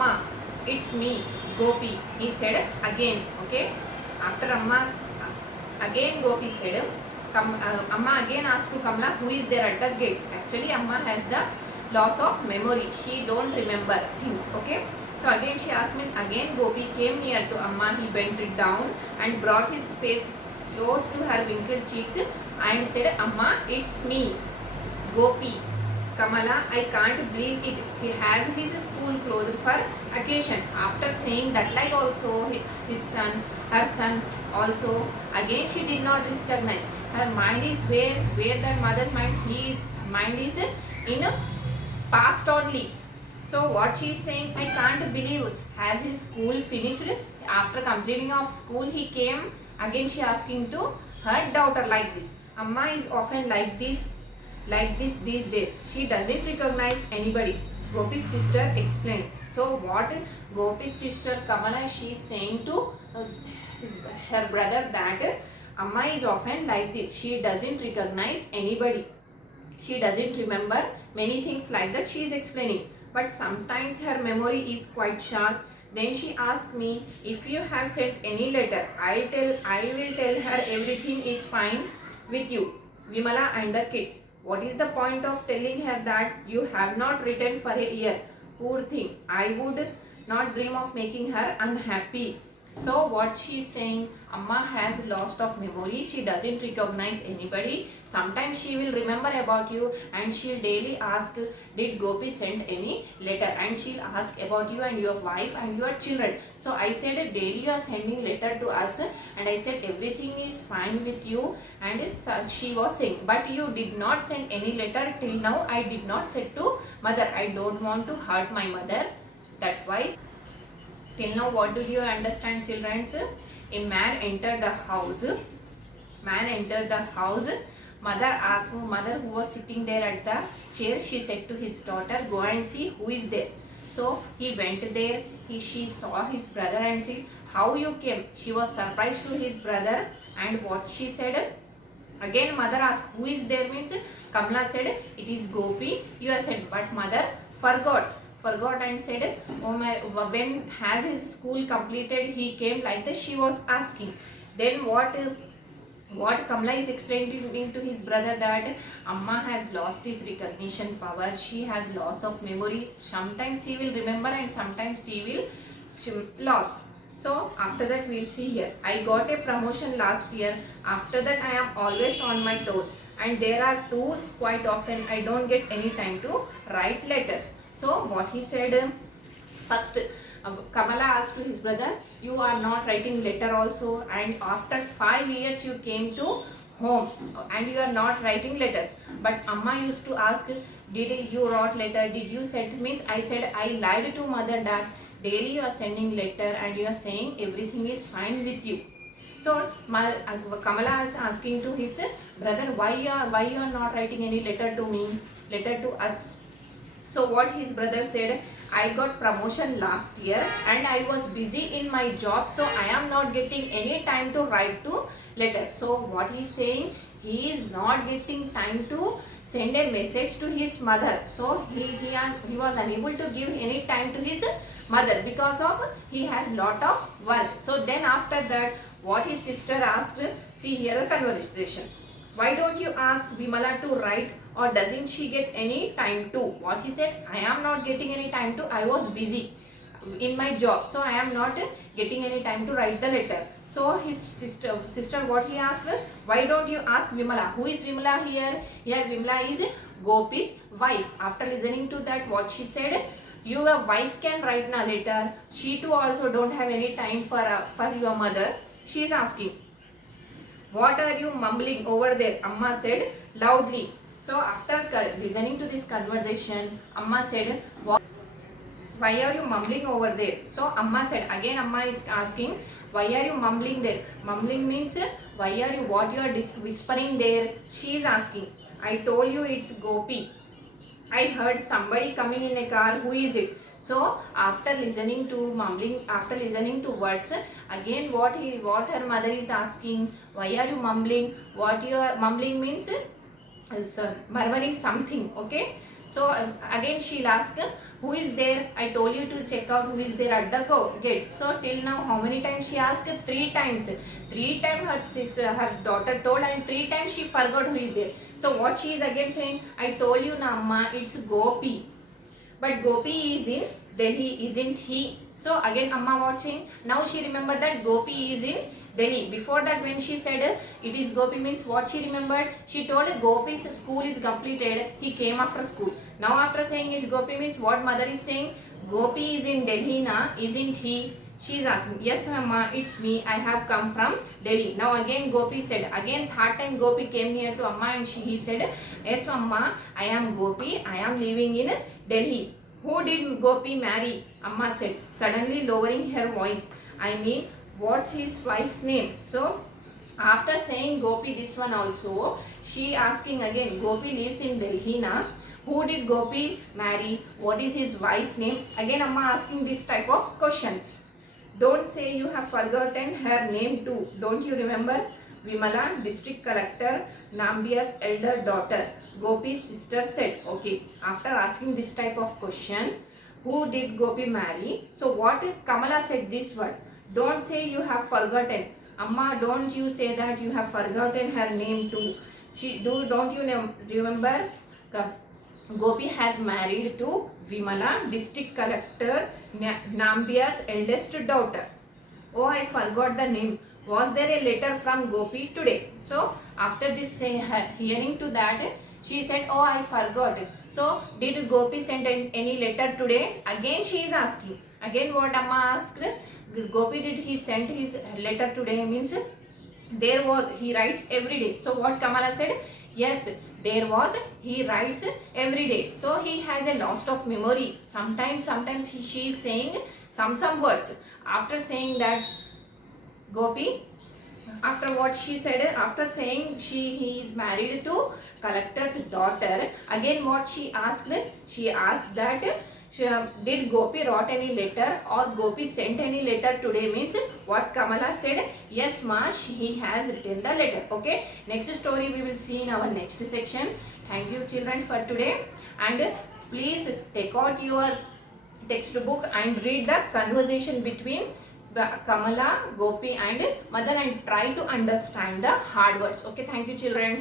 Amma, it's me, Gopi, he said again. Okay. After Amma, again Gopi said, Amma again asked to Kamala, who is there at the gate. Actually, Amma has the loss of memory. She don't remember things. Okay. So again she asked me, again Gopi came near to Amma. He bent down and brought his face close to her wrinkled cheeks and said, Amma, it's me, Gopi. Kamala, I can't believe it. He has his school closed for occasion. After saying that, like also his son, her son also, again she did not recognize. Her mind is where that mother's mind is in a past only. So what she is saying, I can't believe, has his school finished? After completing of school, he came. Again she asking to her daughter like this. Amma is often like this these days. She doesn't recognize anybody. Gopi's sister explained. So what Gopi's sister Kamala, she is saying to her brother that Amma is often like this. She doesn't recognize anybody. She doesn't remember many things like that. She is explaining. But sometimes her memory is quite sharp. Then she asked me, if you have sent any letter, I will tell her everything is fine with you, Vimala and the kids. What is the point of telling her that you have not written for a year? Poor thing. I would not dream of making her unhappy. So what she is saying, Amma has lost of memory. She doesn't recognize anybody. Sometimes she will remember about you and she'll daily ask, did Gopi send any letter? And she'll ask about you and your wife and your children. So I said, daily you are sending letter to us, and I said everything is fine with you. And she was saying, but you did not send any letter till now. I did not say to mother. I don't want to hurt my mother. That why. Till now, what did you understand, children? A man entered the house. Mother who was sitting there at the chair, she said to his daughter, go and see who is there. So he went there. She saw his brother and said, how you came? She was surprised to his brother, and what she said? Again mother asked, who is there? Means Kamala said, it is Gopi. You are said, but mother forgot and said, oh my, when has his school completed he came, like this she was asking. Then what Kamala is explaining to his brother, that Amma has lost his recognition power. She has loss of memory. Sometimes she will remember and sometimes she will lose. So after that we'll see here. I got a promotion last year. After that I am always on my toes, and there are tours quite often. I don't get any time to write letters. So what he said, first Kamala asked to his brother, you are not writing letter also, and after 5 years you came to home and you are not writing letters. But Amma used to ask, did you write letter, did you send? Means I said, I lied to mother that daily you are sending letter and you are saying everything is fine with you. So Kamala is asking to his brother, why you are not writing any letter to me, letter to us? So what his brother said, I got promotion last year and I was busy in my job, so I am not getting any time to write to letter. So what he is saying, he is not getting time to send a message to his mother. So he was unable to give any time to his mother because of he has lot of work. So then after that, what his sister asked, see here the conversation. Why don't you ask Vimala to write, or doesn't she get any time to? What he said, I am not getting any time to, I was busy in my job, so I am not getting any time to write the letter. So his sister what he asked, why don't you ask Vimala? Who is Vimala here? Here Vimala is Gopi's wife. After listening to that, what she said, your wife can write na letter. She too also don't have any time for your mother. She is asking, what are you mumbling over there? Amma said loudly. So after listening to this conversation, Amma said, why are you mumbling over there? So Amma said, again Amma is asking, why are you mumbling there? Mumbling means, why are you, what you are whispering there? She is asking, I told you it's Gopi. I heard somebody coming in a car. Who is it? So after listening to mumbling, after listening to words, again what her mother is asking, why are you mumbling? What you are mumbling means murmuring something. Okay. So again she'll ask, who is there? I told you to check out who is there at the gate. So till now how many times she asked? 3 times. 3 times her daughter told, and 3 times she forgot who is there. So what she is again saying? I told you na amma, it's Gopi. But Gopi is in Delhi, isn't he? So again Amma watching. Now she remembered that Gopi is in Delhi. Before that, when she said it is Gopi, means what she remembered? She told Gopi's school is completed. He came after school. Now after saying it's Gopi, means what mother is saying? Gopi is in Delhi na, isn't he? She is asking, yes Amma, it's me. I have come from Delhi. Now again Gopi said, again third time Gopi came near to Amma and he said, yes Amma, I am Gopi. I am living in Delhi. Who did Gopi marry? Amma said, suddenly lowering her voice. I mean, what's his wife's name? So after saying Gopi this one also, she asking again, Gopi lives in Delhi na. Who did Gopi marry? What is his wife name? Again Amma asking this type of questions. Don't say you have forgotten her name too. Don't you remember? Vimala, district collector, Nambiar's elder daughter. Gopi's sister said. Okay, after asking this type of question, who did Gopi marry? So what if Kamala said this word? Don't say you have forgotten. Amma, don't you say that you have forgotten her name too. Don't you remember? Gopi has married to Vimala, district collector, Nambiar's eldest daughter. Oh, I forgot the name. Was there a letter from Gopi today? So after this hearing to that, she said, oh, I forgot. So did Gopi send any letter today? Again she is asking. Again what Amma asked? Gopi, did he send his letter today? Means there was, he writes every day. So what Kamala said? Yes, there was, he writes every day. So he has a loss of memory. Sometimes she is saying some words. After saying that Gopi, after what she said, after saying he is married to collector's daughter, again what she asked that did Gopi wrote any letter or Gopi sent any letter today? Means what Kamala said, yes ma, he has written the letter. Okay, next story we will see in our next section. Thank you children for today, and please take out your textbook and read the conversation between Kamala, Gopi and mother and try to understand the hard words. Okay, thank you children.